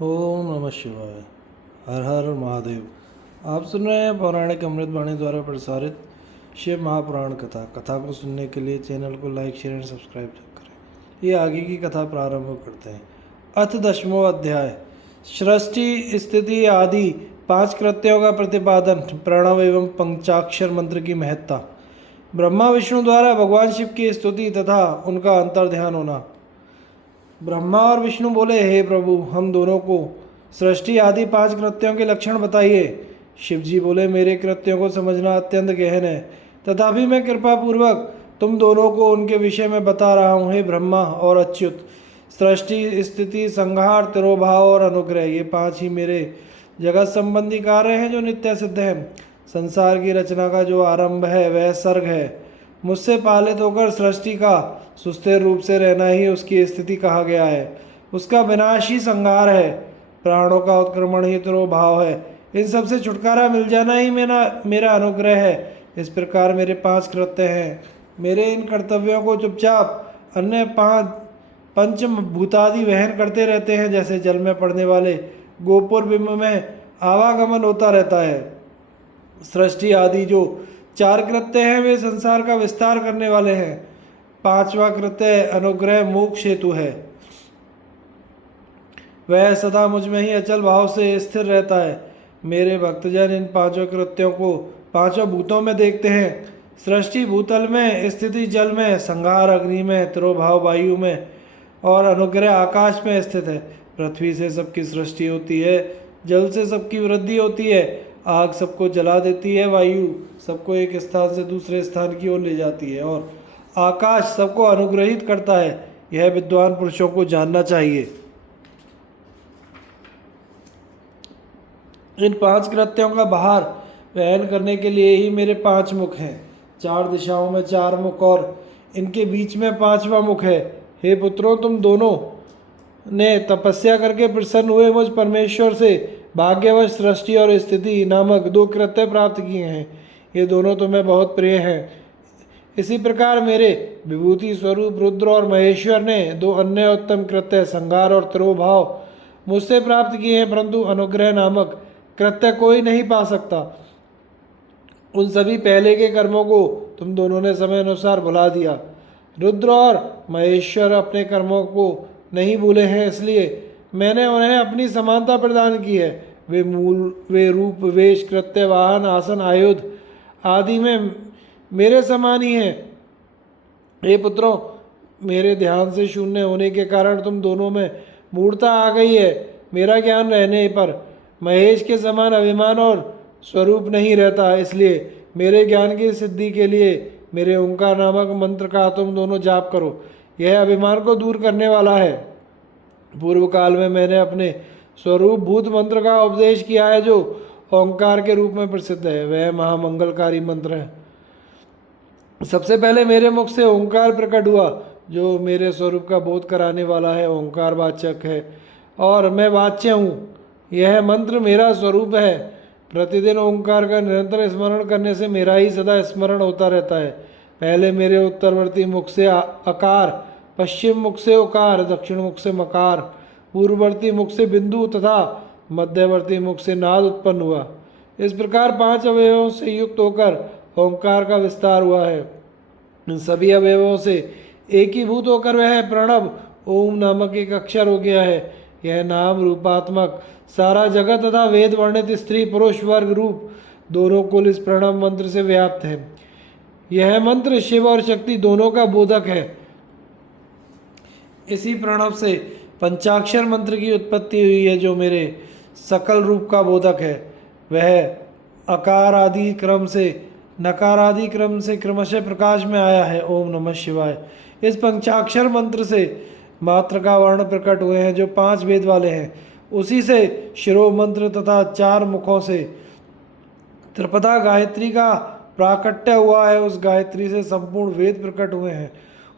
ओम नमः शिवाय। हर हर महादेव। आप सुन रहे हैं पौराणिक अमृतवाणी द्वारा प्रसारित शिव महापुराण कथा। कथा को सुनने के लिए चैनल को लाइक शेयर एंड सब्सक्राइब करें। ये आगे की कथा प्रारंभ करते हैं। अथ 10वां अध्याय। सृष्टि स्थिति आदि 5 कृत्यों का प्रतिपादन। प्रणव एवं पंचाक्षर मंत्र की महत्ता। ब्रह्मा विष्णु द्वारा भगवान शिव की स्तुति तथा उनका अंतर ध्यान होना। ब्रह्मा और विष्णु बोले, हे प्रभु, हम दोनों को सृष्टि आदि 5 कृत्यों के लक्षण बताइए। शिव जी बोले, मेरे कृत्यों को समझना अत्यंत गहन है, तथापि मैं कृपा पूर्वक तुम दोनों को उनके विषय में बता रहा हूँ। हे ब्रह्मा और अच्युत, सृष्टि स्थिति संहार तिरोभाव और अनुग्रह, ये 5 ही मेरे जगत संबंधी कार्य हैं जो नित्य सिद्ध हैं। संसार की रचना का जो आरंभ है वह सर्ग है। मुझसे पालित होकर सृष्टि का सुस्थिर रूप से रहना ही उसकी स्थिति कहा गया है। उसका विनाश ही संहार है। प्राणों का उत्क्रमण ही तिरोभाव है। इन सब से छुटकारा मिल जाना ही मेरा अनुग्रह है। इस प्रकार मेरे 5 कृत्य हैं। मेरे इन कर्तव्यों को चुपचाप अन्य 5 पंच भूतादि वहन करते रहते हैं, जैसे जल में पड़ने वाले गोपुर बिंब में आवागमन होता रहता है। सृष्टि आदि जो 4 कृत्य हैं वे संसार का विस्तार करने वाले हैं। 5वां कृत्य अनुग्रह मोक्ष हेतु है। वह सदा मुझ में ही अचल भाव से स्थिर रहता है। मेरे भक्तजन इन 5 कृत्यों को 5 भूतों में देखते हैं। सृष्टि भूतल में, स्थिति जल में, संहार अग्नि में, तिरोभाव वायु में और अनुग्रह आकाश में स्थित है। पृथ्वी से सबकी सृष्टि होती है, जल से सबकी वृद्धि होती है, आग सबको जला देती है, वायु सबको एक स्थान से दूसरे स्थान की ओर ले जाती है और आकाश सबको अनुग्रहित करता है। यह विद्वान पुरुषों को जानना चाहिए। इन 5 कृत्यों का भार वहन करने के लिए ही मेरे 5 मुख हैं। 4 दिशाओं में 4 मुख और इनके बीच में 5वां मुख है। हे पुत्रों, तुम दोनों ने तपस्या करके प्रसन्न हुए मुझ परमेश्वर से भाग्यवश सृष्टि और स्थिति नामक 2 कृत्य प्राप्त किए हैं। ये दोनों तुम्हें बहुत प्रिय हैं। इसी प्रकार मेरे विभूति स्वरूप रुद्र और महेश्वर ने 2 अन्य उत्तम कृत्य संहार और तिरोभाव मुझसे प्राप्त किए हैं, परंतु अनुग्रह नामक कृत्य कोई नहीं पा सकता। उन सभी पहले के कर्मों को तुम दोनों ने समय अनुसार भुला दिया। रुद्र और महेश्वर अपने कर्मों को नहीं भूले हैं, इसलिए मैंने उन्हें अपनी समानता प्रदान की है। वे रूप वेश कृत्य वाहन आसन आयुध आदि में मेरे समान ही हैं। हे पुत्रों, मेरे ध्यान से शून्य होने के कारण तुम दोनों में मूढ़ता आ गई है। मेरा ज्ञान रहने पर महेश के समान अभिमान और स्वरूप नहीं रहता, इसलिए मेरे ज्ञान की सिद्धि के लिए मेरे ओंकार नामक मंत्र का तुम दोनों जाप करो। यह अभिमान को दूर करने वाला है। पूर्व काल में मैंने अपने स्वरूप भूत मंत्र का उपदेश किया है, जो ओंकार के रूप में प्रसिद्ध है। वह महामंगलकारी मंत्र है। सबसे पहले मेरे मुख से ओंकार प्रकट हुआ, जो मेरे स्वरूप का बोध कराने वाला है। ओंकार वाचक है और मैं वाच्य हूँ। यह मंत्र मेरा स्वरूप है। प्रतिदिन ओंकार का निरंतर स्मरण करने से मेरा ही सदा स्मरण होता रहता है। पहले मेरे उत्तरवर्ती मुख से अकार, पश्चिम मुख से उकार, दक्षिण मुख से मकार, पूर्ववर्ती मुख से बिंदु तथा मध्यवर्ती मुख से नाद उत्पन्न हुआ। इस प्रकार 5 अवयवों से युक्त होकर ओंकार का विस्तार हुआ है। इन सभी अवयवों से एकीभूत होकर वह प्रणव ओम नामक एक अक्षर हो गया है। यह नाम रूपात्मक सारा जगत तथा वेद वर्णित स्त्री पुरुष वर्ग रूप दोनों कुल इस प्रणव मंत्र से व्याप्त है। यह मंत्र शिव और शक्ति दोनों का बोधक है। इसी प्रणव से पंचाक्षर मंत्र की उत्पत्ति हुई है, जो मेरे सकल रूप का बोधक है। वह अकार आदि क्रम से नकार आदि क्रम से क्रमशः प्रकाश में आया है। ओम नमः शिवाय। इस पंचाक्षर मंत्र से मात्र का वर्ण प्रकट हुए हैं, जो 5 वेद वाले हैं। उसी से शिरो मंत्र तथा 4 मुखों से त्रिपदा गायत्री का प्राकट्य हुआ है। उस गायत्री से संपूर्ण वेद प्रकट हुए हैं।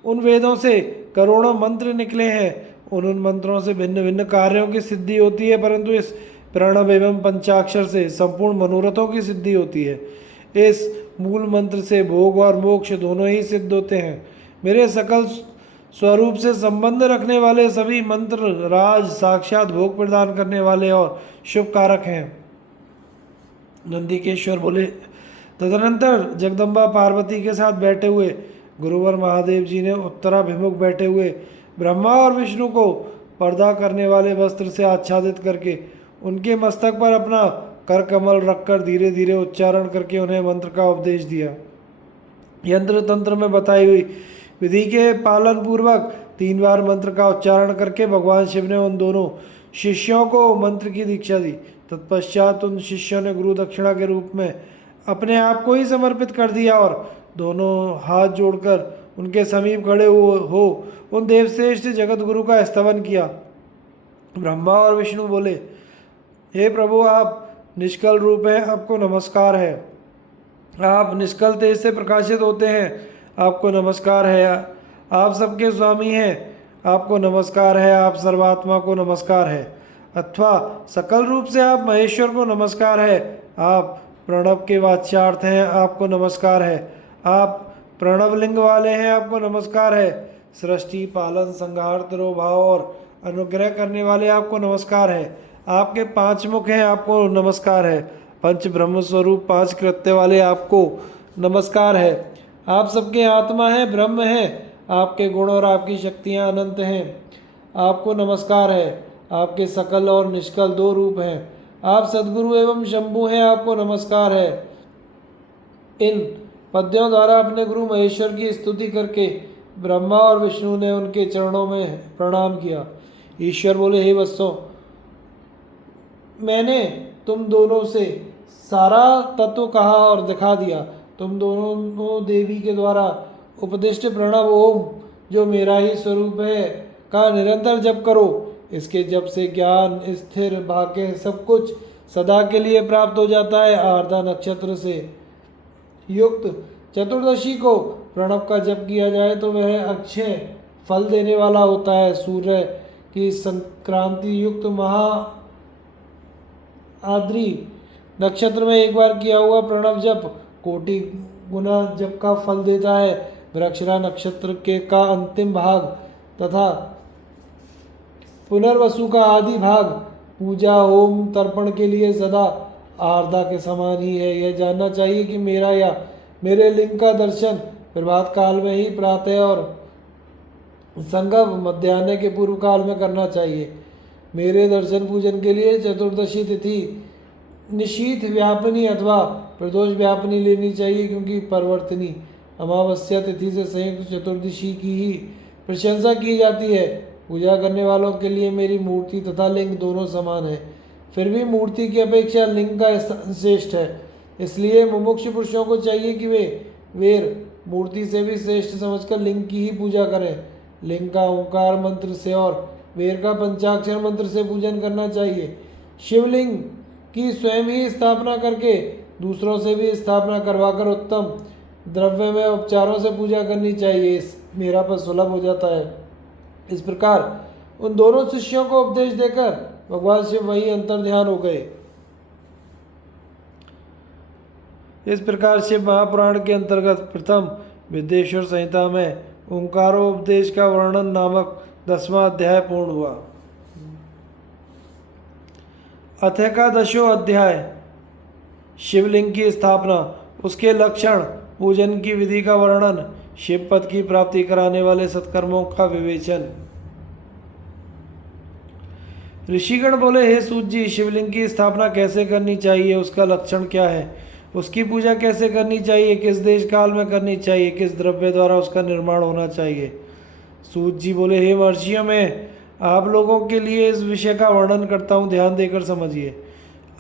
उन वेदों से करोड़ों मंत्र निकले हैं। उन मंत्रों से भिन्न भिन्न कार्यों की सिद्धि होती है, परंतु इस प्रणव एवं पंचाक्षर से संपूर्ण मनोरथों की सिद्धि होती है। इस मूल मंत्र से भोग और मोक्ष दोनों ही सिद्ध होते हैं। मेरे सकल स्वरूप से संबंध रखने वाले सभी मंत्र राज साक्षात भोग प्रदान करने वाले और शुभ कारक हैं। नंदीकेश्वर बोले, तदनंतर जगदम्बा पार्वती के साथ बैठे हुए गुरुवर महादेव जी ने उत्तराभिमुख बैठे हुए ब्रह्मा और विष्णु को पर्दा करने वाले वस्त्र से आच्छादित करके उनके मस्तक पर अपना कर कमल रखकर धीरे धीरे उच्चारण करके उन्हें मंत्र का उपदेश दिया। यंत्र तंत्र में बताई हुई विधि के पालन पूर्वक 3 बार मंत्र का उच्चारण करके भगवान शिव ने उन दोनों शिष्यों को मंत्र की दीक्षा दी। तत्पश्चात उन शिष्यों ने गुरु दक्षिणा के रूप में अपने आप को ही समर्पित कर दिया और दोनों हाथ जोड़कर उनके समीप खड़े हो उन देवश्रेष्ठ जगत गुरु का स्तवन किया। ब्रह्मा और विष्णु बोले, हे प्रभु, आप निष्कल रूप हैं, आपको नमस्कार है। आप निष्कल तेज से प्रकाशित होते हैं, आपको नमस्कार है। आप सबके स्वामी हैं, आपको नमस्कार है। आप सर्वात्मा को नमस्कार है, अथवा सकल रूप से आप महेश्वर को नमस्कार है। आप प्रणव के वाच्यार्थ हैं, आपको नमस्कार है। आप प्रणव लिंग वाले हैं, आपको नमस्कार है। सृष्टि पालन संहार तिरोभाव और अनुग्रह करने वाले आपको नमस्कार है। आपके 5 मुख हैं, आपको नमस्कार है। पंच ब्रह्म स्वरूप 5 कृत्य वाले आपको नमस्कार है। आप सबके आत्मा हैं, ब्रह्म हैं। आपके गुण और आपकी शक्तियाँ अनंत हैं, आपको नमस्कार है। आपके सकल और निष्कल 2 रूप हैं। आप सद्गुरु एवं शंभु हैं, आपको नमस्कार है। इन पद्यों द्वारा अपने गुरु महेश्वर की स्तुति करके ब्रह्मा और विष्णु ने उनके चरणों में प्रणाम किया। ईश्वर बोले, हे वत्सों, मैंने तुम दोनों से सारा तत्व कहा और दिखा दिया। तुम दोनों देवी के द्वारा उपदिष्ट प्रणव ओम, जो मेरा ही स्वरूप है, का निरंतर जप करो। इसके जप से ज्ञान, स्थिर, भाग्य सब कुछ सदा के लिए प्राप्त हो जाता है। आर्द्रा नक्षत्र से युक्त चतुर्दशी को प्रणव का जप किया जाए तो वह अक्षय फल देने वाला होता है। सूर्य की संक्रांति युक्त महा आद्री नक्षत्र में एक बार किया हुआ प्रणव जप कोटि गुना जप का फल देता है। वृक्षरा नक्षत्र के का अंतिम भाग तथा पुनर्वसु का आदि भाग पूजा होम तर्पण के लिए सदा आर्द्रा के समान ही है। यह जानना चाहिए कि मेरा या मेरे लिंग का दर्शन प्रभात काल में ही, प्रातः और संगम मध्याह्न के पूर्व काल में करना चाहिए। मेरे दर्शन पूजन के लिए चतुर्दशी तिथि निशीथ व्यापनी अथवा प्रदोष व्यापनी लेनी चाहिए, क्योंकि परिवर्तनी अमावस्या तिथि से संयुक्त चतुर्दशी की ही प्रशंसा की जाती है। पूजा करने वालों के लिए मेरी मूर्ति तथा लिंग दोनों समान है, फिर भी मूर्ति की अपेक्षा लिंग का श्रेष्ठ है। इसलिए मुमुक्षु पुरुषों को चाहिए कि वे वेर मूर्ति से भी श्रेष्ठ समझकर लिंग की ही पूजा करें। लिंग का ओंकार मंत्र से और वेर का पंचाक्षर मंत्र से पूजन करना चाहिए। शिवलिंग की स्वयं ही स्थापना करके दूसरों से भी स्थापना करवाकर उत्तम द्रव्य में उपचारों से पूजा करनी चाहिए। इस मेरा पद सुलभ हो जाता है। इस प्रकार उन दोनों शिष्यों को उपदेश देकर भगवान शिव वही अंतर ध्यान हो गए। इस प्रकार शिव महापुराण के अंतर्गत प्रथम विद्येश्वर संहिता में ओंकारोपदेश का वर्णन नामक 10वां अध्याय पूर्ण हुआ। अथेकादशो अध्याय शिवलिंग की स्थापना, उसके लक्षण, पूजन की विधि का वर्णन, शिव पद की प्राप्ति कराने वाले सत्कर्मों का विवेचन। ऋषिगण बोले, हे सूत जी, शिवलिंग की स्थापना कैसे करनी चाहिए, उसका लक्षण क्या है, उसकी पूजा कैसे करनी चाहिए, किस देश काल में करनी चाहिए, किस द्रव्य द्वारा उसका निर्माण होना चाहिए। सूत जी बोले, हे महर्षियों, मैं आप लोगों के लिए इस विषय का वर्णन करता हूँ, ध्यान देकर समझिए।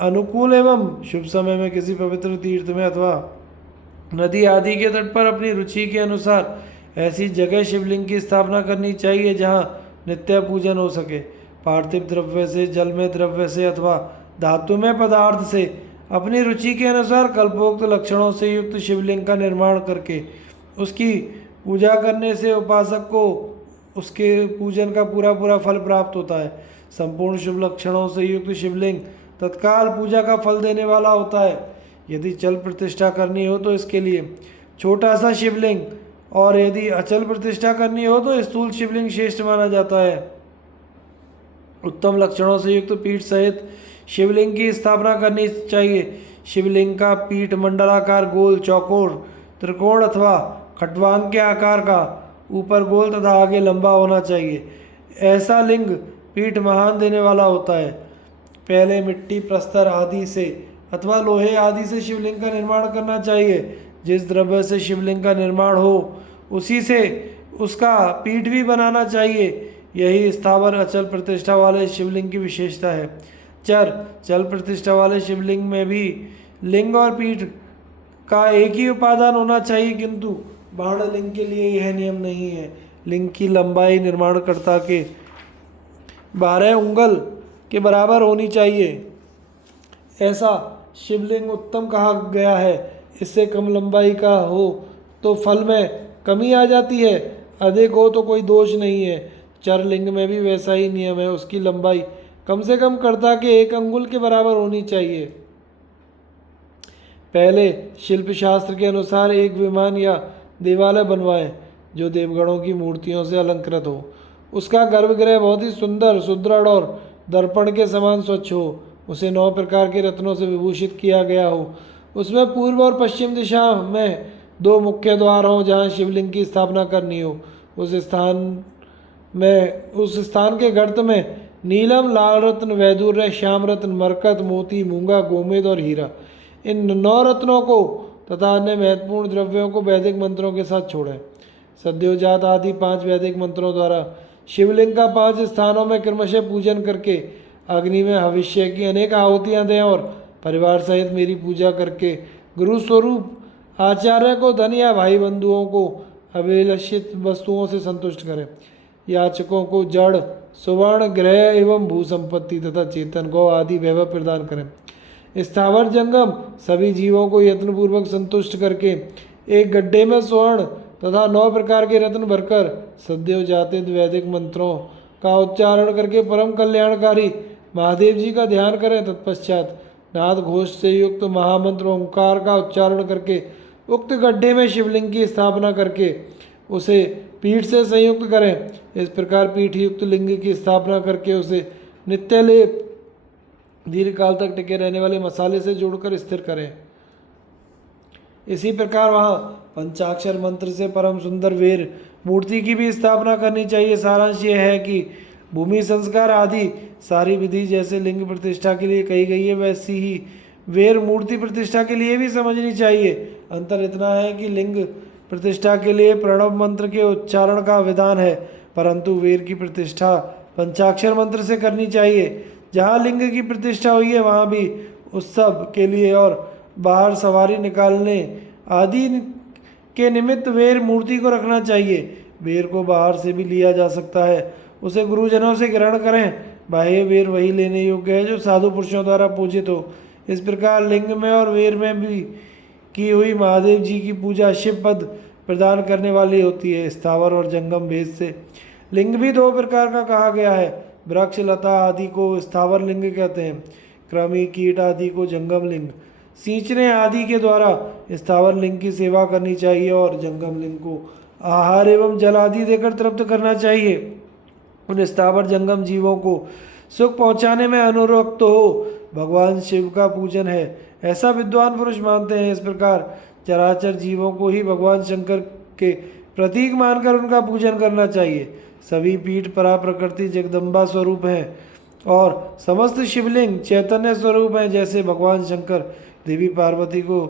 अनुकूल एवं शुभ समय में किसी पवित्र तीर्थ में अथवा नदी आदि के तट पर अपनी रुचि के अनुसार ऐसी जगह शिवलिंग की स्थापना करनी चाहिए जहाँ नित्य पूजन हो सके। पार्थिव द्रव्य से, जल में द्रव्य से अथवा धातु में पदार्थ से अपनी रुचि के अनुसार कल्पोक्त लक्षणों से युक्त शिवलिंग का निर्माण करके उसकी पूजा करने से उपासक को उसके पूजन का पूरा पूरा फल प्राप्त होता है। संपूर्ण शुभ लक्षणों से युक्त शिवलिंग तत्काल पूजा का फल देने वाला होता है। यदि चल प्रतिष्ठा करनी हो तो इसके लिए छोटा सा शिवलिंग और यदि अचल प्रतिष्ठा करनी हो तो स्थूल शिवलिंग श्रेष्ठ माना जाता है। उत्तम लक्षणों से युक्त पीठ सहित शिवलिंग की स्थापना करनी चाहिए। शिवलिंग का पीठ मंडलाकार, गोल, चौकोर, त्रिकोण अथवा खटवांग के आकार का, ऊपर गोल तथा आगे लंबा होना चाहिए। ऐसा लिंग पीठ महान देने वाला होता है। पहले मिट्टी, प्रस्तर आदि से अथवा लोहे आदि से शिवलिंग का निर्माण करना चाहिए। जिस द्रव्य से शिवलिंग का निर्माण हो उसी से उसका पीठ भी बनाना चाहिए। यही स्थावर अचल प्रतिष्ठा वाले शिवलिंग की विशेषता है। चल प्रतिष्ठा वाले शिवलिंग में भी लिंग और पीठ का एक ही उपादान होना चाहिए, किंतु बाण लिंग के लिए यह नियम नहीं है। लिंग की लंबाई निर्माणकर्ता के 12 उंगल के बराबर होनी चाहिए। ऐसा शिवलिंग उत्तम कहा गया है। इससे कम लंबाई का हो तो फल में कमी आ जाती है, अधिक हो तो कोई दोष नहीं है। चर लिंग में भी वैसा ही नियम है। उसकी लंबाई कम से कम कर्ता के 1 अंगुल के बराबर होनी चाहिए। पहले शिल्प शास्त्र के अनुसार एक विमान या देवालय बनवाएं जो देवगणों की मूर्तियों से अलंकृत हो। उसका गर्भगृह बहुत ही सुंदर, सुदृढ़ और दर्पण के समान स्वच्छ हो। उसे 9 प्रकार के रत्नों से विभूषित किया गया हो। उसमें पूर्व और पश्चिम दिशा में 2 मुख्य द्वार हों जहाँ शिवलिंग की स्थापना करनी हो। उस स्थान के गर्त में नीलम, लाल रत्न, वैदूर्य, श्याम रत्न, मरकत, मोती, मूंगा, गोमेद और हीरा, इन 9 रत्नों को तथा अन्य महत्वपूर्ण द्रव्यों को वैदिक मंत्रों के साथ छोड़ें। सद्योजात आदि 5 वैदिक मंत्रों द्वारा शिवलिंग का 5 स्थानों में क्रमशः पूजन करके अग्नि में भविष्य की अनेक आहुतियाँ दें और परिवार सहित मेरी पूजा करके गुरु स्वरूप आचार्य को, धन या भाई बंधुओं को अभिलषित वस्तुओं से संतुष्ट करें। याचकों को जड़, सुवर्ण, ग्रह एवं भू संपत्ति तथा चेतन, गौ आदि वैभव प्रदान करें। स्थावर जंगम सभी जीवों को यत्नपूर्वक संतुष्ट करके एक गड्ढे में स्वर्ण तथा 9 प्रकार के रत्न भरकर सद्योजातित वैदिक मंत्रों का उच्चारण करके परम कल्याणकारी महादेव जी का ध्यान करें। तत्पश्चात नाद घोष से युक्त महामंत्र ओंकार का उच्चारण करके उक्त गड्ढे में शिवलिंग की स्थापना करके उसे पीठ से संयुक्त करें। इस प्रकार पीठ युक्त लिंग की स्थापना करके उसे नित्य लेप, दीर्घकाल तक टिके रहने वाले मसाले से जोड़कर स्थिर करें। इसी प्रकार वहाँ पंचाक्षर मंत्र से परम सुंदर वीर मूर्ति की भी स्थापना करनी चाहिए। सारांश यह है कि भूमि संस्कार आदि सारी विधि जैसे लिंग प्रतिष्ठा के लिए कही गई है, वैसी ही वीर मूर्ति प्रतिष्ठा के लिए भी समझनी चाहिए। अंतर इतना है कि लिंग प्रतिष्ठा के लिए प्रणव मंत्र के उच्चारण का विधान है, परंतु वीर की प्रतिष्ठा पंचाक्षर मंत्र से करनी चाहिए। जहाँ लिंग की प्रतिष्ठा हुई है वहाँ भी उत्सव के लिए और बाहर सवारी निकालने आदि के निमित्त वीर मूर्ति को रखना चाहिए। वीर को बाहर से भी लिया जा सकता है, उसे गुरुजनों से ग्रहण करें। बाह्य वीर वही लेने योग्य है जो साधु पुरुषों द्वारा पूजित हो। इस प्रकार लिंग में और वीर में भी की हुई महादेव जी की पूजा शिव पद प्रदान करने वाली होती है। स्थावर और जंगम भेद से लिंग भी 2 प्रकार का कहा गया है। वृक्ष, लता आदि को स्थावर लिंग कहते हैं, कृमि, कीट आदि को जंगम लिंग। सींचने आदि के द्वारा स्थावर लिंग की सेवा करनी चाहिए और जंगम लिंग को आहार एवं जल आदि देकर तृप्त करना चाहिए। उन स्थावर जंगम जीवों को सुख पहुँचाने में अनुरक्त हो भगवान शिव का पूजन है, ऐसा विद्वान पुरुष मानते हैं। इस प्रकार चराचर जीवों को ही भगवान शंकर के प्रतीक मानकर उनका पूजन करना चाहिए। सभी पीठ परा प्रकृति जगदम्बा स्वरूप हैं और समस्त शिवलिंग चैतन्य स्वरूप हैं। जैसे भगवान शंकर देवी पार्वती को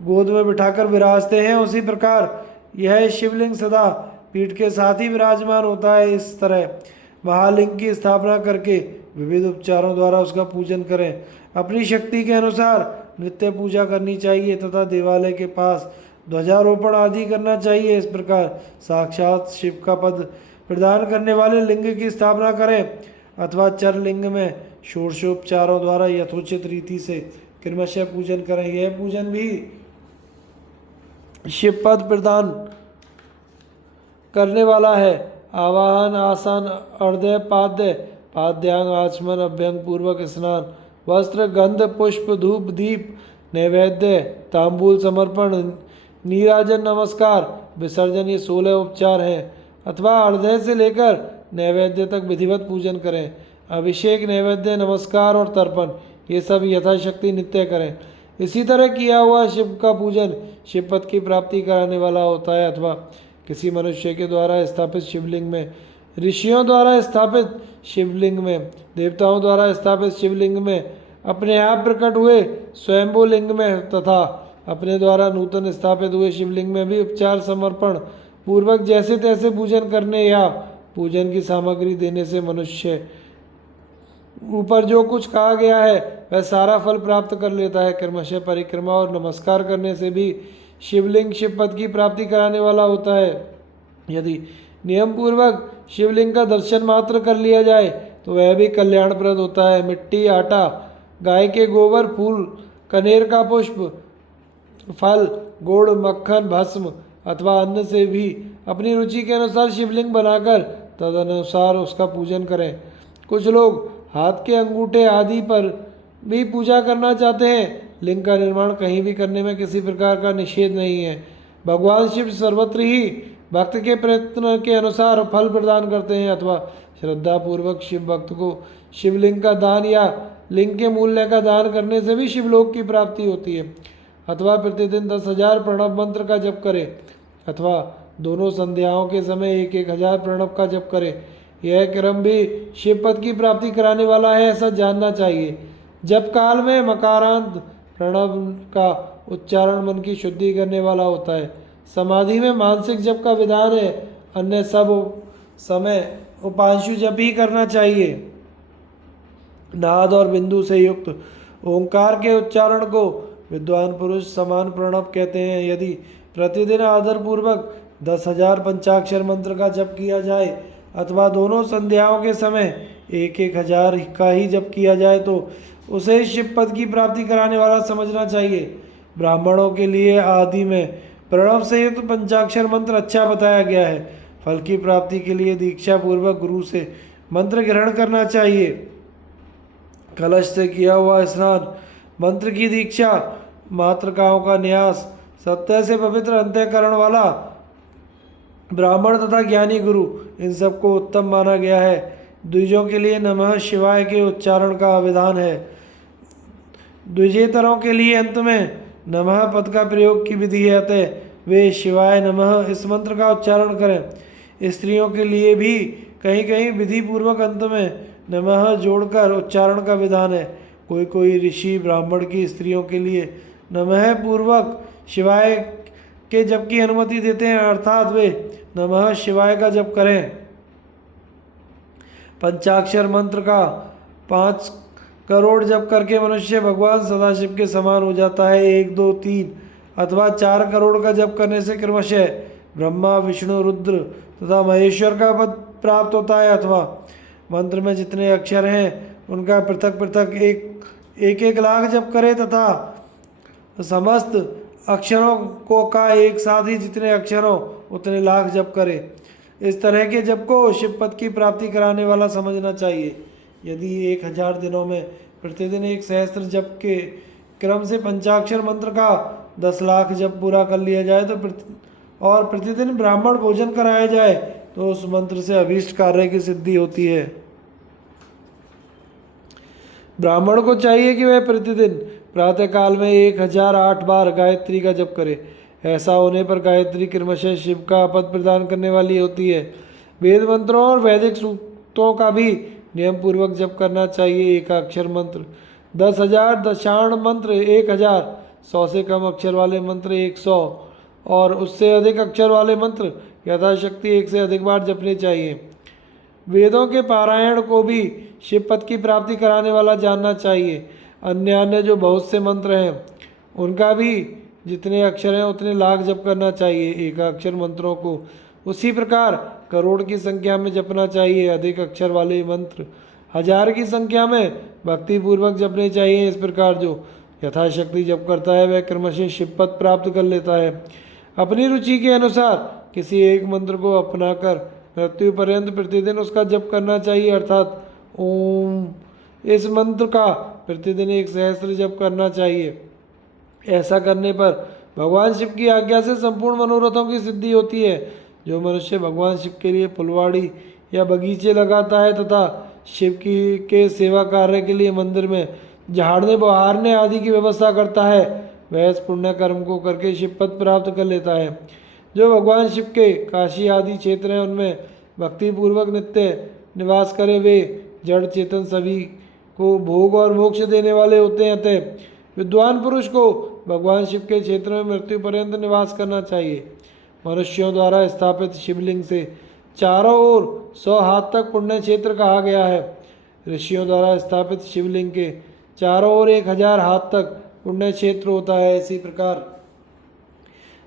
गोद में बिठाकर विराजते हैं, उसी प्रकार यह शिवलिंग सदा पीठ के साथ ही विराजमान होता है। इस तरह महालिंग की स्थापना करके विविध उपचारों द्वारा उसका पूजन करें। अपनी शक्ति के अनुसार नित्य पूजा करनी चाहिए तथा देवालय के पास ध्वजारोपण आदि करना चाहिए। इस प्रकार साक्षात शिव का पद प्रदान करने वाले लिंग की स्थापना करें अथवा चर लिंग में षोडशोपचारों द्वारा यथोचित रीति से क्रमशः पूजन करें। यह पूजन भी शिव पद प्रदान करने वाला है। आवाहन, आसन, अर्धय, पाद्य, पाद्यांग, आचमन, अभ्यंग पूर्वक स्नान, वस्त्र, गंध, पुष्प, धूप, दीप, नैवेद्य, तांबूल समर्पण, नीराजन, नमस्कार, विसर्जन, ये 16 उपचार हैं। अथवा अर्घ्य से लेकर नैवेद्य तक विधिवत पूजन करें। अभिषेक, नैवेद्य, नमस्कार और तर्पण ये सब यथाशक्ति नित्य करें। इसी तरह किया हुआ शिव का पूजन शिव पद की प्राप्ति कराने वाला होता है। अथवा किसी मनुष्य के द्वारा स्थापित शिवलिंग में, ऋषियों द्वारा स्थापित शिवलिंग में, देवताओं द्वारा स्थापित शिवलिंग में, अपने आप प्रकट हुए स्वयंभू लिंग में तथा अपने द्वारा नूतन स्थापित हुए शिवलिंग में भी उपचार समर्पण पूर्वक जैसे तैसे पूजन करने या पूजन की सामग्री देने से मनुष्य ऊपर जो कुछ कहा गया है वह सारा फल प्राप्त कर लेता है। क्रमशः परिक्रमा और नमस्कार करने से भी शिवलिंग शिव पद की प्राप्ति कराने वाला होता है। यदि नियम पूर्वक शिवलिंग का दर्शन मात्र कर लिया जाए तो वह भी कल्याणप्रद होता है। मिट्टी, आटा, गाय के गोबर, फूल, कनेर का पुष्प, फल, गुड़, मक्खन, भस्म अथवा अन्न से भी अपनी रुचि के अनुसार शिवलिंग बनाकर तदनुसार उसका पूजन करें। कुछ लोग हाथ के अंगूठे आदि पर भी पूजा करना चाहते हैं। लिंग का निर्माण कहीं भी करने में किसी प्रकार का निषेध नहीं है। भगवान शिव सर्वत्र ही भक्त के प्रयत्न के अनुसार फल प्रदान करते हैं। अथवा श्रद्धा पूर्वक शिव भक्त को शिवलिंग का दान या लिंग के मूल्य का दान करने से भी शिवलोक की प्राप्ति होती है। अथवा प्रतिदिन 10,000 प्रणव मंत्र का जप करें। अथवा दोनों संध्याओं के समय 1,000 प्रणव का जप करें। यह क्रम भी शिव पद की प्राप्ति कराने वाला है, ऐसा जानना चाहिए। जप काल में मकारांत प्रणव का उच्चारण मन की शुद्धि करने वाला होता है। समाधि में मानसिक जप का विधान है। अन्य सब समय उपांशु जप ही करना चाहिए। नाद और बिंदु से युक्त ओंकार के उच्चारण को विद्वान पुरुष समान प्रणव कहते हैं। यदि प्रतिदिन आदरपूर्वक 10,000 पंचाक्षर मंत्र का जप किया जाए अथवा दोनों संध्याओं के समय 1,000 का ही जप किया जाए तो उसे शिव पद की प्राप्ति कराने वाला समझना चाहिए। ब्राह्मणों के लिए आदि में प्रणव से युक्त पंचाक्षर मंत्र अच्छा बताया गया है। फल की प्राप्ति के लिए दीक्षा पूर्वक गुरु से मंत्र ग्रहण करना चाहिए। कलश से किया हुआ स्नान, मंत्र की दीक्षा, मातृकाओं का न्यास, सत्य से पवित्र अंतःकरण वाला ब्राह्मण तथा ज्ञानी गुरु, इन सबको उत्तम माना गया है। द्विजों के लिए नमः शिवाय के उच्चारण का विधान है। द्विजेतरों के लिए अंत में नमः पद का प्रयोग की विधि है, अतः वे शिवाय नमः इस मंत्र का उच्चारण करें। स्त्रियों के लिए भी कहीं कहीं विधि पूर्वक अंत में नमः जोड़कर उच्चारण का विधान है। कोई कोई ऋषि ब्राह्मण की स्त्रियों के लिए नमः पूर्वक शिवाय के जप की अनुमति देते हैं, अर्थात वे नमः शिवाय का जप करें। पंचाक्षर मंत्र का 5 करोड़ जप करके मनुष्य भगवान सदाशिव के समान हो जाता है। 1, 2, 3 अथवा 4 करोड़ का जप करने से क्रमशः ब्रह्मा, विष्णु, रुद्र तथा महेश्वर का पद प्राप्त होता है। अथवा मंत्र में जितने अक्षर हैं उनका पृथक पृथक एक लाख जप करे तथा समस्त अक्षरों को का एक साथ ही जितने अक्षरों उतने लाख जप करे। इस तरह के जप को शिव पद की प्राप्ति कराने वाला समझना चाहिए। यदि 1,000 दिनों में प्रतिदिन 1 सहस्त्र जप के क्रम से पंचाक्षर मंत्र का 10 लाख जप पूरा कर लिया जाए तो प्रतिदिन ब्राह्मण भोजन कराया जाए तो उस मंत्र से अभीष्ट कार्य की सिद्धि होती है। ब्राह्मण को चाहिए कि वह प्रतिदिन प्रातःकाल में 1,008 बार गायत्री का जप करे। ऐसा होने पर गायत्री क्रमशः शिव का पद प्रदान करने वाली होती है। वेद मंत्रों और वैदिक सूक्तों का भी नियम पूर्वक जप करना चाहिए। एकाक्षर मंत्र 10,000, दशाण मंत्र 1,000, 100 से कम अक्षर वाले मंत्र 100 और उससे अधिक अक्षर वाले मंत्र यथाशक्ति 1 से अधिक बार जपने चाहिए। वेदों के पारायण को भी शिव पद की प्राप्ति कराने वाला जानना चाहिए। अन्य जो बहुत से मंत्र हैं उनका भी जितने अक्षर हैं उतने लाख जप करना चाहिए। एकाक्षर मंत्रों को उसी प्रकार करोड़ की संख्या में जपना चाहिए। अधिक अक्षर वाले मंत्र 1000 की संख्या में भक्ति पूर्वक जपने चाहिए। इस प्रकार जो यथाशक्ति जप करता है वह क्रमशः शिव पद प्राप्त कर लेता है। अपनी रुचि के अनुसार किसी एक मंत्र को अपनाकर मृत्यु पर्यंत प्रतिदिन उसका जप करना चाहिए, अर्थात ओम इस मंत्र का प्रतिदिन 1 सहस्त्र जप करना चाहिए। ऐसा करने पर भगवान शिव की आज्ञा से संपूर्ण मनोरथों की सिद्धि होती है। जो मनुष्य भगवान शिव के लिए फुलवाड़ी या बगीचे लगाता है तथा शिव की के सेवा कार्य के लिए मंदिर में झाड़ने बहारने आदि की व्यवस्था करता है, वह इस पुण्य कर्म को करके शिव पद प्राप्त कर लेता है। जो भगवान शिव के काशी आदि क्षेत्र हैं उनमें भक्ति पूर्वक नित्य निवास करे, वे जड़ चेतन सभी को भोग और मोक्ष देने वाले होते हैं। अतः विद्वान पुरुष को भगवान शिव के क्षेत्र में मृत्यु पर्यंत निवास करना चाहिए। मनुष्यों द्वारा स्थापित शिवलिंग से चारों ओर 100 हाथ तक पुण्य क्षेत्र कहा गया है। ऋषियों द्वारा स्थापित शिवलिंग के चारों ओर 1000 हाथ तक पुण्य क्षेत्र होता है। इसी प्रकार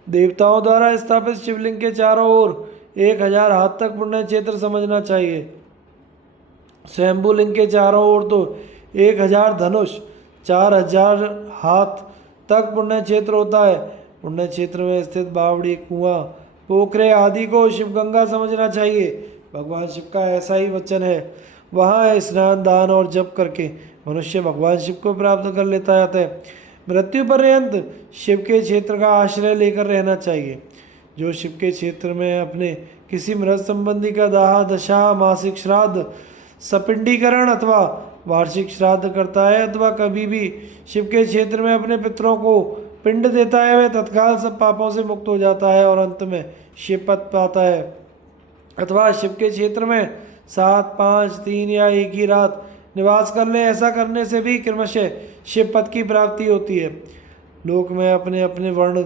देवताओं द्वारा स्थापित शिवलिंग के चारों ओर 1000 हाथ तक पुण्य क्षेत्र समझना चाहिए। स्वयंभू लिंग के चारों ओर तो 1000 धनुष 4000 हाथ तक पुण्य क्षेत्र होता है। पुण्य क्षेत्र में स्थित बावड़ी, कुआं, पोखरे आदि को शिवगंगा समझना चाहिए। भगवान शिव का ऐसा ही वचन है, वहाँ स्नान दान और जप करके मनुष्य भगवान शिव को प्राप्त कर लेता है। मृत्यु पर्यंत शिव के क्षेत्र का आश्रय लेकर रहना चाहिए। जो शिव के क्षेत्र में अपने किसी मृत संबंधी का दाह, दशा, मासिक श्राद्ध, सपिंडीकरण अथवा वार्षिक श्राद्ध करता है अथवा कभी भी शिव के क्षेत्र में अपने पितरों को पिंड देता है, वह तत्काल सब पापों से मुक्त हो जाता है और अंत में शिव पद पाता है। अथवा शिव के क्षेत्र में 7, 5, 3 या एक ही रात निवास कर ले, ऐसा करने से भी क्रमशः शिव पद की प्राप्ति होती है। लोक में अपने अपने वर्ण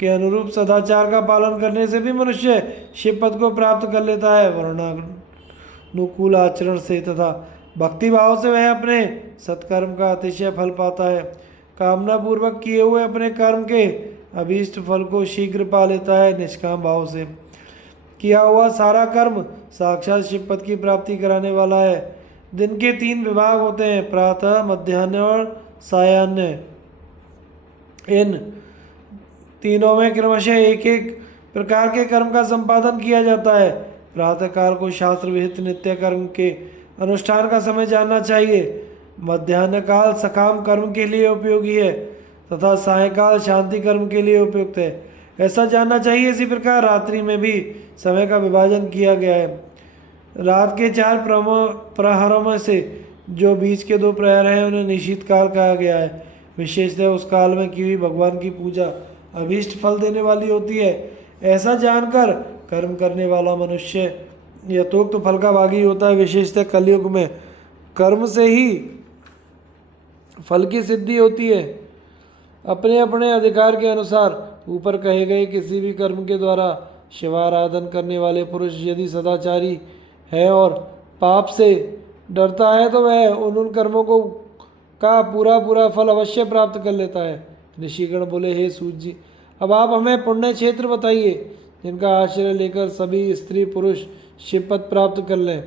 के अनुरूप सदाचार का पालन करने से भी मनुष्य शिव पद को प्राप्त कर लेता है। वर्णानुकूल आचरण से तथा भक्ति भाव से वह अपने सत्कर्म का अतिशय फल पाता है। कामना पूर्वक किए हुए अपने कर्म के अभीष्ट फल को शीघ्र पा लेता है। निष्काम भाव से किया हुआ सारा कर्म साक्षात शिव पद की प्राप्ति कराने वाला है। दिन के 3 विभाग होते हैं, प्रातः, मध्याह्न और सायाह्न। इन तीनों में क्रमशः एक एक प्रकार के कर्म का संपादन किया जाता है। प्रातःकाल को शास्त्र विहित नित्य कर्म के अनुष्ठान का समय जानना चाहिए। मध्याह्न काल सकाम कर्म के लिए उपयोगी है तथा सायंकाल शांति कर्म के लिए उपयुक्त है, ऐसा जानना चाहिए। इसी प्रकार रात्रि में भी समय का विभाजन किया गया है। रात के 4 प्रहरों में से जो बीच के 2 प्रहर हैं उन्हें निशीत काल कहा गया है। विशेषतः उस काल में की हुई भगवान की पूजा अभीष्ट फल देने वाली होती है। ऐसा जानकर कर्म करने वाला मनुष्य यथोक्त फल का भागी होता है। विशेषतः कलयुग में कर्म से ही फल की सिद्धि होती है। अपने अपने अधिकार के अनुसार ऊपर कहे गए किसी भी कर्म के द्वारा शिवाराधन करने वाले पुरुष यदि सदाचारी है और पाप से डरता है तो वह उन कर्मों को का पूरा फल अवश्य प्राप्त कर लेता है। ऋषिगण बोले, हे सूत जी, अब आप हमें पुण्य क्षेत्र बताइए जिनका आश्रय लेकर सभी स्त्री पुरुष शिव पद प्राप्त कर लें।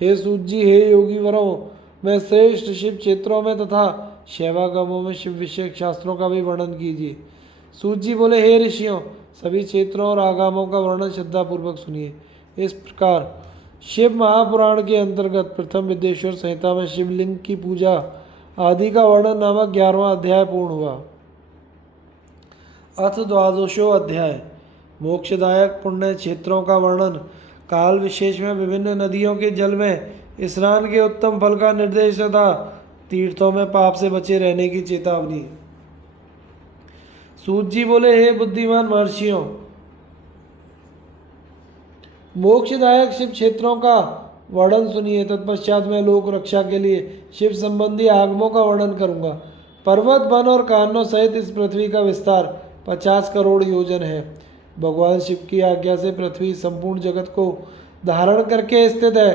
हे सूत जी, हे योगी वरों, मैं श्रेष्ठ शिव क्षेत्रों में तथा शैवागमों में शिव विषयक शास्त्रों का भी वर्णन कीजिए। सूत जी बोले, हे ऋषियों, सभी क्षेत्रों और आगमों का वर्णन श्रद्धापूर्वक सुनिए। इस प्रकार शिव महापुराण के अंतर्गत प्रथम विद्येश्वर संहिता में शिवलिंग की पूजा आदि का वर्णन नामक 11वां अध्याय पूर्ण हुआ। अथ 12वां अध्याय मोक्षदायक पुण्य क्षेत्रों का वर्णन। काल विशेष में विभिन्न नदियों के जल में स्नान के उत्तम फल का निर्देश तथा तीर्थों में पाप से बचे रहने की चेतावनी। सूत जी बोले, हे बुद्धिमान महर्षियों, मोक्षदायक शिव क्षेत्रों का वर्णन सुनिए। तत्पश्चात मैं लोक रक्षा के लिए शिव संबंधी आगमों का वर्णन करूंगा। पर्वत, वन और कानों सहित इस पृथ्वी का विस्तार 50 करोड़ योजन है। भगवान शिव की आज्ञा से पृथ्वी संपूर्ण जगत को धारण करके स्थित है।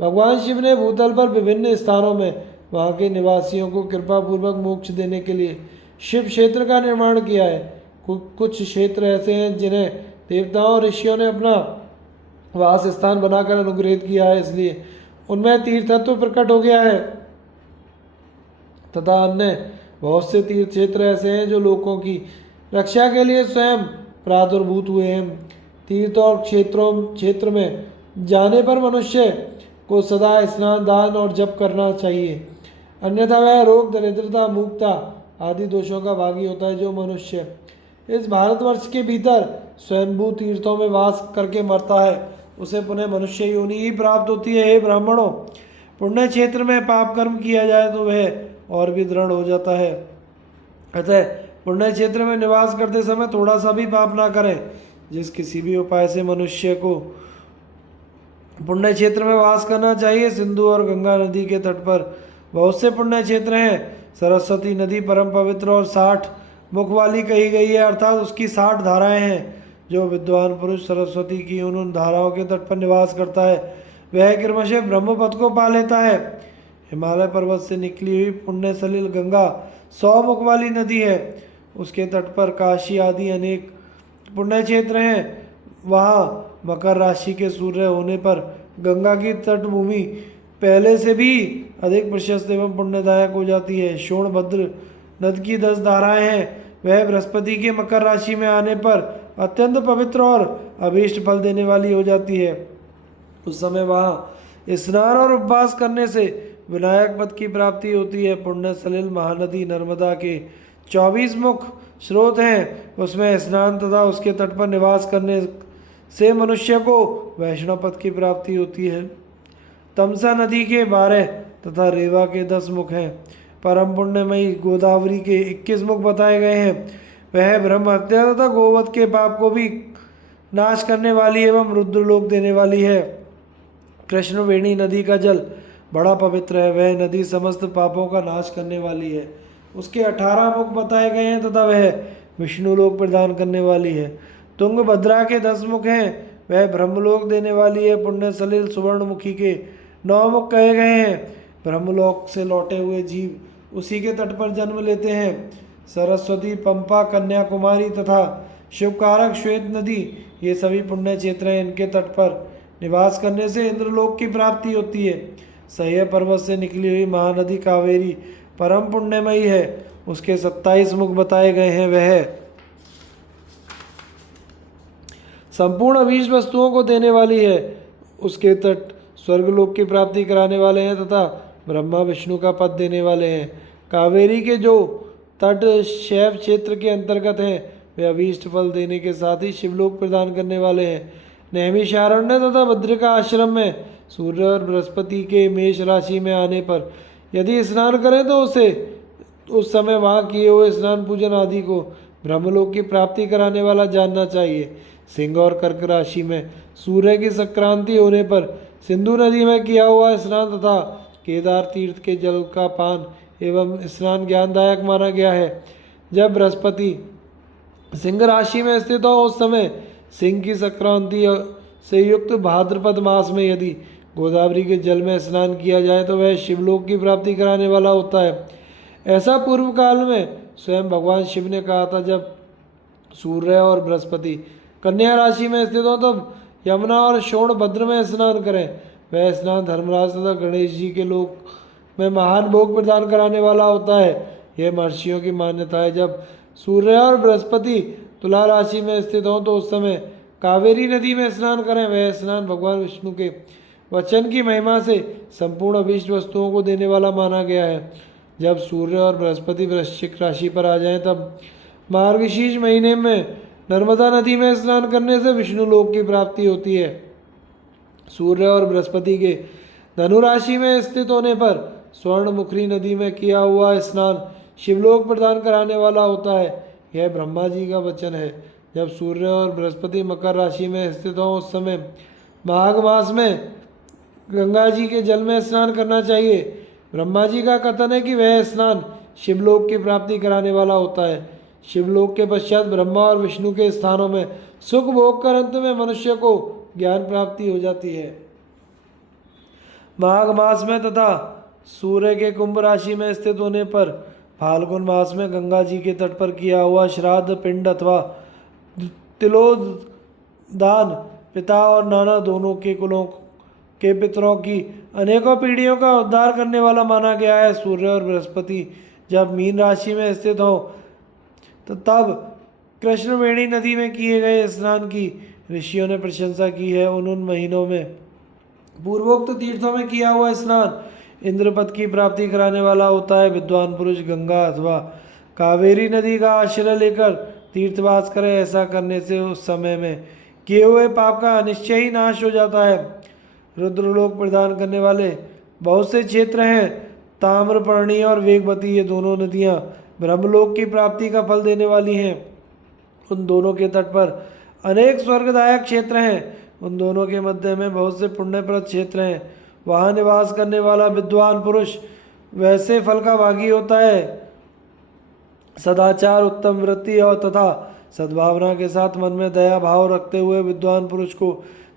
भगवान शिव ने भूतल पर विभिन्न स्थानों में वहाँ के निवासियों को कृपा पूर्वक मोक्ष देने के लिए शिव क्षेत्र का निर्माण किया है। कुछ क्षेत्र ऐसे हैं जिन्हें देवताओं और ऋषियों ने अपना वास स्थान बनाकर अनुग्रहित किया है, इसलिए उनमें तीर्थत्व प्रकट हो गया है। तथा अन्य बहुत से तीर्थ क्षेत्र ऐसे हैं जो लोगों की रक्षा के लिए स्वयं प्रादुर्भूत हुए हैं। तीर्थ और क्षेत्र में जाने पर मनुष्य को सदा स्नान, दान और जप करना चाहिए, अन्यथा वह रोग, दरिद्रता, मूकता आदि दोषों का भागी होता है। जो मनुष्य इस भारतवर्ष के भीतर स्वयंभू तीर्थों में वास करके मरता है उसे पुनः मनुष्य योनि ही प्राप्त होती है। हे ब्राह्मणों, पुण्य क्षेत्र में पाप कर्म किया जाए तो वह और भी दृढ़ हो जाता है। अतः पुण्य क्षेत्र में निवास करते समय थोड़ा सा भी पाप ना करें। जिस किसी भी उपाय से मनुष्य को पुण्य क्षेत्र में वास करना चाहिए, सिंधु और गंगा नदी के तट पर बहुत से पुण्य क्षेत्र हैं। सरस्वती नदी परम पवित्र और 60 मुख वाली कही गई है, अर्थात उसकी 60 धाराएं हैं। जो विद्वान पुरुष सरस्वती की उन धाराओं के तट पर निवास करता है वह क्रमशः ब्रह्मपद को पा लेता है। हिमालय पर्वत से निकली हुई पुण्य सलिल गंगा 100 मुख वाली नदी है। उसके तट पर काशी आदि अनेक पुण्य क्षेत्र हैं। वहाँ मकर राशि के सूर्य होने पर गंगा की तटभूमि पहले से भी अधिक प्रशस्त एवं पुण्यदायक हो जाती है। शोणभद्र नद की 10 धाराएं हैं। वह बृहस्पति के मकर राशि में आने पर अत्यंत पवित्र और अभीष्ट फल देने वाली हो जाती है। उस समय वहाँ स्नान और उपवास करने से विनायक पद की प्राप्ति होती है। पुण्य सलिल महानदी नर्मदा के 24 मुख स्रोत हैं। उसमें स्नान तथा उसके तट पर निवास करने से मनुष्य को वैष्णव पद की प्राप्ति होती है। तमसा नदी के 12 तथा रेवा के 10 मुख हैं। परम पुण्यमयी गोदावरी के 21 मुख बताए गए हैं। वह ब्रह्म हत्या तथा गोवध के पाप को भी नाश करने वाली एवं रुद्रलोक देने वाली है। कृष्णवेणी नदी का जल बड़ा पवित्र है। वह नदी समस्त पापों का नाश करने वाली है। उसके 18 मुख बताए गए हैं तथा वह विष्णुलोक प्रदान करने वाली है। तुंगभद्रा के 10 मुख हैं। वह ब्रह्मलोक देने वाली है। पुण्य सलिल सुवर्णमुखी के 9 मुख कहे गए हैं। ब्रह्मलोक से लौटे हुए जीव उसी के तट पर जन्म लेते हैं। सरस्वती, पंपा, कन्याकुमारी तथा शिवकारक श्वेत नदी ये सभी पुण्य क्षेत्र हैं। इनके तट पर निवास करने से इंद्रलोक की प्राप्ति होती है। सह्य पर्वत से निकली हुई महानदी कावेरी परम पुण्यमयी है। उसके 27 मुख बताए गए हैं। वह संपूर्ण अभीष्ट वस्तुओं को देने वाली है। उसके तट स्वर्गलोक की प्राप्ति कराने वाले हैं तथा ब्रह्मा विष्णु का पद देने वाले हैं। कावेरी के जो तट शैव क्षेत्र के अंतर्गत हैं वे अभीष्ट फल देने के साथ ही शिवलोक प्रदान करने वाले हैं। नैमिषारण्य तथा भद्रिका आश्रम में सूर्य और बृहस्पति के मेष राशि में आने पर यदि स्नान करें तो उस समय वहाँ किए हुए स्नान पूजन आदि को ब्रह्मलोक की प्राप्ति कराने वाला जानना चाहिए। सिंह और कर्क राशि में सूर्य की संक्रांति होने पर सिंधु नदी में किया हुआ स्नान तथा केदार तीर्थ के जल का पान एवं स्नान ज्ञानदायक माना गया है। जब बृहस्पति सिंह राशि में स्थित हो उस समय सिंह की संक्रांति से युक्त भाद्रपद मास में यदि गोदावरी के जल में स्नान किया जाए तो वह शिवलोक की प्राप्ति कराने वाला होता है। ऐसा पूर्व काल में स्वयं भगवान शिव ने कहा था। जब सूर्य और बृहस्पति कन्या राशि में स्थित हो तब यमुना और शोणभद्र में स्नान करें। वह स्नान धर्मराज तथा गणेश जी के लोक में महान भोग प्रदान कराने वाला होता है। यह महर्षियों की मान्यता है। जब सूर्य और बृहस्पति तुला राशि में स्थित हों तो उस समय कावेरी नदी में स्नान करें। वह स्नान भगवान विष्णु के वचन की महिमा से संपूर्ण अभीष्ट वस्तुओं को देने वाला माना गया है। जब सूर्य और बृहस्पति वृश्चिक राशि पर आ जाएं तब मार्गशीर्ष महीने में नर्मदा नदी में स्नान करने से विष्णु लोक की प्राप्ति होती है। सूर्य और बृहस्पति के धनु राशि में स्थित होने पर स्वर्णमुखी नदी में किया हुआ स्नान शिवलोक प्रदान कराने वाला होता है। यह ब्रह्मा जी का वचन है। जब सूर्य और बृहस्पति मकर राशि में स्थित हों उस समय माघ मास में गंगा जी के जल में स्नान करना चाहिए। ब्रह्मा जी का कथन है कि वह स्नान शिवलोक की प्राप्ति कराने वाला होता है। शिवलोक के पश्चात ब्रह्मा और विष्णु के स्थानों में सुख भोग कर अंत में मनुष्य को ज्ञान प्राप्ति हो जाती है। माघ मास में तथा सूर्य के कुंभ राशि में स्थित होने पर फाल्गुन मास में गंगा जी के तट पर किया हुआ श्राद्ध पिंड अथवा तिलोदान पिता और नाना दोनों के कुलों के पितरों की अनेकों पीढ़ियों का उद्धार करने वाला माना गया है। सूर्य और बृहस्पति जब मीन राशि में स्थित हो तो तब कृष्णवेणी नदी में किए गए स्नान की ऋषियों ने प्रशंसा की है। उन महीनों में पूर्वोक्त तीर्थों में किया हुआ स्नान इंद्रपद की प्राप्ति कराने वाला होता है। विद्वान पुरुष गंगा अथवा कावेरी नदी का आश्रय लेकर तीर्थवास करें। ऐसा करने से उस समय में किए हुए पाप का निश्चय ही नाश हो जाता है। रुद्रलोक प्रदान करने वाले बहुत से क्षेत्र हैं। ताम्रपर्णी और वेगवती, ये दोनों नदियाँ ब्रह्मलोक की प्राप्ति का फल देने वाली हैं। उन दोनों के तट पर अनेक स्वर्गदायक क्षेत्र हैं। उन दोनों के मध्य में बहुत से पुण्यप्रद क्षेत्र हैं। वहाँ निवास करने वाला विद्वान पुरुष वैसे फल का भागी होता है। सदाचार, उत्तम वृत्ति और तथा सद्भावना के साथ मन में दया भाव रखते हुए विद्वान पुरुष को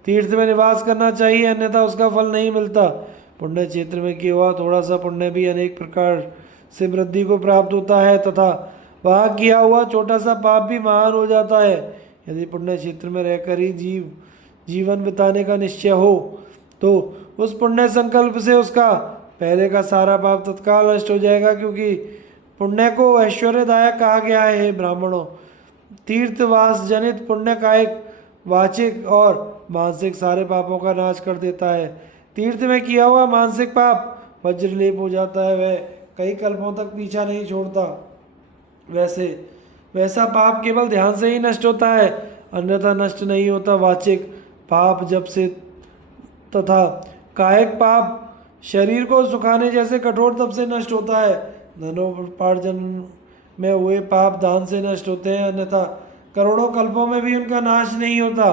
तीर्थ में निवास करना चाहिए, अन्यथा उसका फल नहीं मिलता। पुण्य क्षेत्र में किया हुआ थोड़ा सा पुण्य भी अनेक प्रकार से वृद्धि को प्राप्त होता है तथा वहाँ किया हुआ छोटा सा पाप भी महान हो जाता है। यदि पुण्य क्षेत्र में रहकर ही जीवन बिताने का निश्चय हो तो उस पुण्य संकल्प से उसका पहले का सारा पाप तत्काल नष्ट हो जाएगा, क्योंकि पुण्य को ऐश्वर्यदायक कहा गया है। हे ब्राह्मणों, तीर्थवास जनित पुण्य कायिक, वाचिक और मानसिक सारे पापों का नाश कर देता है। तीर्थ में किया हुआ मानसिक पाप वज्रलेप हो जाता है, वह कई कल्पों तक पीछा नहीं छोड़ता। वैसा पाप केवल ध्यान से ही नष्ट होता है, अन्यथा नष्ट नहीं होता। वाचिक पाप जब से तथा कायिक पाप शरीर को सुखाने जैसे कठोर तप से नष्ट होता है। धनोपार्जन में हुए पाप दान से नष्ट होते हैं, अन्यथा करोड़ों कल्पों में भी उनका नाश नहीं होता।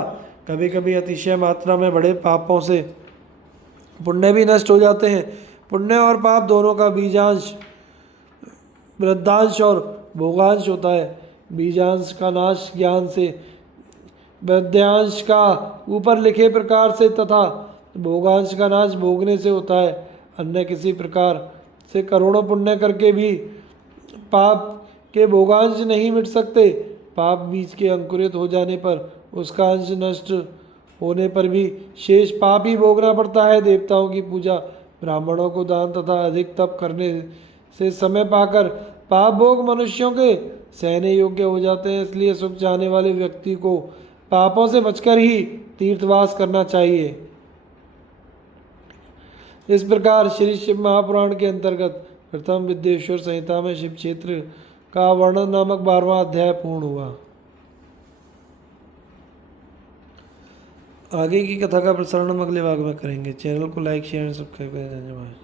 कभी कभी अतिशय मात्रा में बड़े पापों से पुण्य भी नष्ट हो जाते हैं। पुण्य और पाप दोनों का बीजांश वृद्धांश और भोगांश होता है। बीजांश का नाश ज्ञान से, वृद्धांश का ऊपर लिखे प्रकार से तथा भोगांश का नाश भोगने से होता है। अन्य किसी प्रकार से करोड़ों पुण्य करके भी पाप के भोगांश नहीं मिट सकते। पाप बीज के अंकुरित हो जाने पर उसका अंश नष्ट होने पर भी शेष पाप ही भोगना पड़ता है। देवताओं की पूजा, ब्राह्मणों को दान तथा अधिक तप करने से समय पाकर पाप भोग मनुष्यों के सहने योग्य हो जाते हैं। इसलिए सुख चाहने वाले व्यक्ति को पापों से बचकर ही तीर्थवास करना चाहिए। इस प्रकार श्री शिव महापुराण के अंतर्गत प्रथम विद्येश्वर संहिता में शिव क्षेत्र का वर्णन नामक 12वां अध्याय पूर्ण हुआ। आगे की कथा का प्रसारण हम अगले भाग में करेंगे। चैनल को लाइक शेयर एंड सब्सक्राइब करें। धन्यवाद।